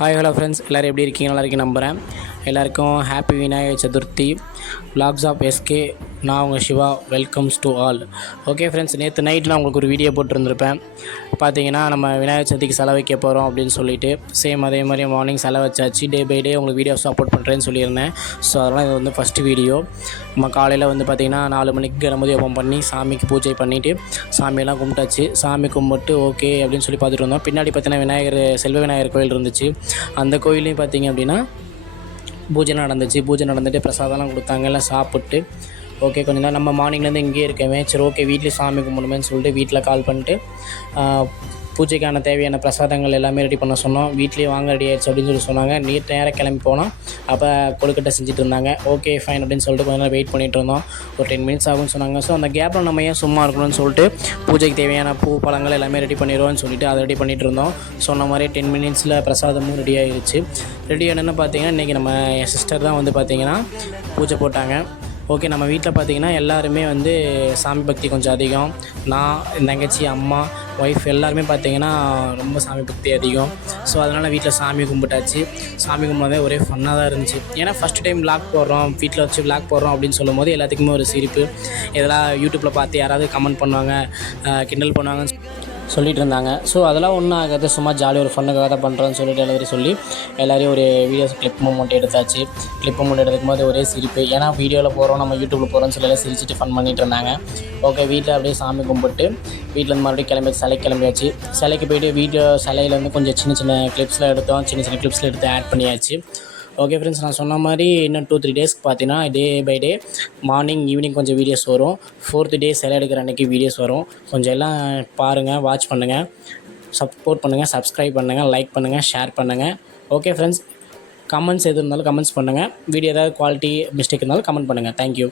Hi hello friends எல்லோரும் எப்படி இருக்கீங்க? நல்லா இருக்கீங்க நம்புகிறேன் எல்லாருக்கும் happy Vinayagar Chaturthi vlogs of SK நான் உங்கள் Siva. Welcomes to all okay friends நேற்று நைட் நான் உங்களுக்கு ஒரு வீடியோ போட்டிருந்துருப்பேன். பார்த்தீங்கன்னா நம்ம விநாயகர் சதுர்த்திக்கு செலவு வைக்க போகிறோம் அப்படின்னு சொல்லிட்டு சேம் அதே மாதிரி மார்னிங் செலவு வச்சாச்சு. டே பை டே உங்களுக்கு வீடியோ சப்போர்ட் பண்ணுறேன்னு சொல்லியிருந்தேன். ஸோ அதெல்லாம் இது வந்து ஃபஸ்ட்டு வீடியோ நம்ம காலையில் வந்து பார்த்திங்கன்னா நாலு மணிக்கு கணபதி ஓப்பன் பண்ணி சாமிக்கு பூஜை பண்ணிவிட்டு சாமியெல்லாம் கும்பிட்டாச்சு. சாமி கும்பிட்டு ஓகே அப்படின்னு சொல்லி பார்த்துட்டு இருந்தோம் பின்னாடி பார்த்தீங்கன்னா விநாயகர் செல்வ விநாயகர் கோயில் இருந்துச்சு. அந்த கோயிலையும் பார்த்திங்க அப்படின்னா பூஜை நடந்துச்சு. பூஜை நடந்துட்டு பிரசாதம்லாம் கொடுத்தாங்க. எல்லாம் சாப்பிட்டு ஓகே கொஞ்ச நேரம் நம்ம மார்னிங்லேருந்து இங்கேயே இருக்கவே. சரி ஓகே வீட்டில் சாமி கும்பிடுமேன்னு சொல்லிட்டு வீட்டில் கால் பண்ணிட்டு பூஜைக்கான தேவையான பிரசாதங்கள் எல்லாமே ரெடி பண்ண சொன்னோம். வீட்லேயே வாங்க ரெடி ஆயிடுச்சு அப்படின்னு சொல்லி சொன்னாங்க. நீட் நேரம் கிளம்பி போனோம். அப்போ கொழுக்கட்டை செஞ்சுட்டு இருந்தாங்க. ஓகே ஃபைன் அப்படின்னு சொல்லிட்டு கொஞ்ச நேரம் வெயிட் பண்ணிட்டு இருந்தோம். ஒரு டென் மினிட்ஸ் ஆகும்னு சொன்னாங்க. ஸோ அந்த கேப்பில் நம்ம ஏன் சும்மா இருக்கணும்னு சொல்லிட்டு பூஜைக்கு தேவையான பூ பழங்கள் எல்லாமே ரெடி பண்ணிடுவோம்னு சொல்லிட்டு அதை ரெடி பண்ணிட்டு இருந்தோம். சொன்ன மாதிரி டென் மினிட்ஸில் பிரசாதமும் ரெடி ஆயிடுச்சு ரெடி என்னென்னு பார்த்தீங்கன்னா இன்றைக்கி நம்ம என் சிஸ்டர் தான் வந்து பார்த்திங்கன்னா பூஜை போட்டாங்க. ஓகே நம்ம வீட்டில் பார்த்தீங்கன்னா எல்லாருமே வந்து சாமி பக்தி கொஞ்சம் அதிகம். நான் என் தங்கச்சி அம்மா ஒய்ஃப் எல்லாருமே பார்த்தீங்கன்னா ரொம்ப சாமி பக்தி அதிகம். ஸோ அதனால் வீட்டில் சாமி கும்பிட்டாச்சு. சாமி கும்பிட்றதே ஒரே ஃபன்னாக தான் இருந்துச்சு. ஏன்னா ஃபஸ்ட் டைம் வ்ளாக் போடுறோம் வீட்டில் வச்சு வ்ளாக் போடுறோம் அப்படின்னு சொல்லும் போது எல்லாத்துக்குமே ஒரு சிரிப்பு. இதெல்லாம் யூடியூப்பில் பார்த்து யாராவது கமெண்ட் பண்ணுவாங்க கிண்டல் பண்ணுவாங்கன்னு சொல்லிட்டு இருந்தாங்க ஸோ அதெல்லாம் ஒன்றும் ஆகாது. சும்மா ஜாலியாக ஒரு ஃபண்ணுக்காக தான் பண்ணுறோன்னு சொல்லிட்டு எல்லாரும் சொல்லி எல்லாரையும் ஒரு வீடியோஸ் கிளிப் மூமெண்ட் எடுத்தாச்சு. கிளிப் மூமெண்ட் எடுக்கும் போது ஒரே சிரிப்பு. ஏன்னா வீடியோவில் போகிறோம் நம்ம யூடியூப்பில் போகிறோம்னு சொல்லி எல்லாம் சிரிச்சிட்டு ஃபன் பண்ணிட்டு இருந்தாங்க. ஓகே வீட்டில் அப்படியே சாமி கும்பிட்டு வீட்டிலேருந்து மறுபடியும் கிளம்பி சிலைக்கு கிளம்பியாச்சு. சிலைக்கு போயிட்டு வீடியோ சிலையிலேருந்து கொஞ்சம் சின்ன சின்ன கிளிப்ஸில் எடுத்தோம். சின்ன சின்ன கிளிப்ஸில் எடுத்து ஆட் பண்ணியாச்சு. ஓகே ஃப்ரெண்ட்ஸ் நான் சொன்ன மாதிரி இன்னும் டூ த்ரீ டேஸ்க்கு பார்த்தீங்கன்னா day by day morning evening கொஞ்சம் வீடியோஸ் வரும். ஃபோர்த்து டே சிலை எடுக்கிற அன்றைக்கி வீடியோஸ் வரும். கொஞ்சம் எல்லாம் பாருங்கள் வாட்ச் பண்ணுங்கள் சப்போர்ட் பண்ணுங்கள் சப்ஸ்கிரைப் பண்ணுங்கள் லைக் பண்ணுங்கள் ஷேர் பண்ணுங்கள் ஓகே ஃப்ரெண்ட்ஸ் கமெண்ட்ஸ் எது இருந்தாலும் கமெண்ட்ஸ் பண்ணுங்கள் வீடியோ ஏதாவது குவாலிட்டி மிஸ்டேக் இருந்தாலும் கமெண்ட் பண்ணுங்கள் தேங்க்யூ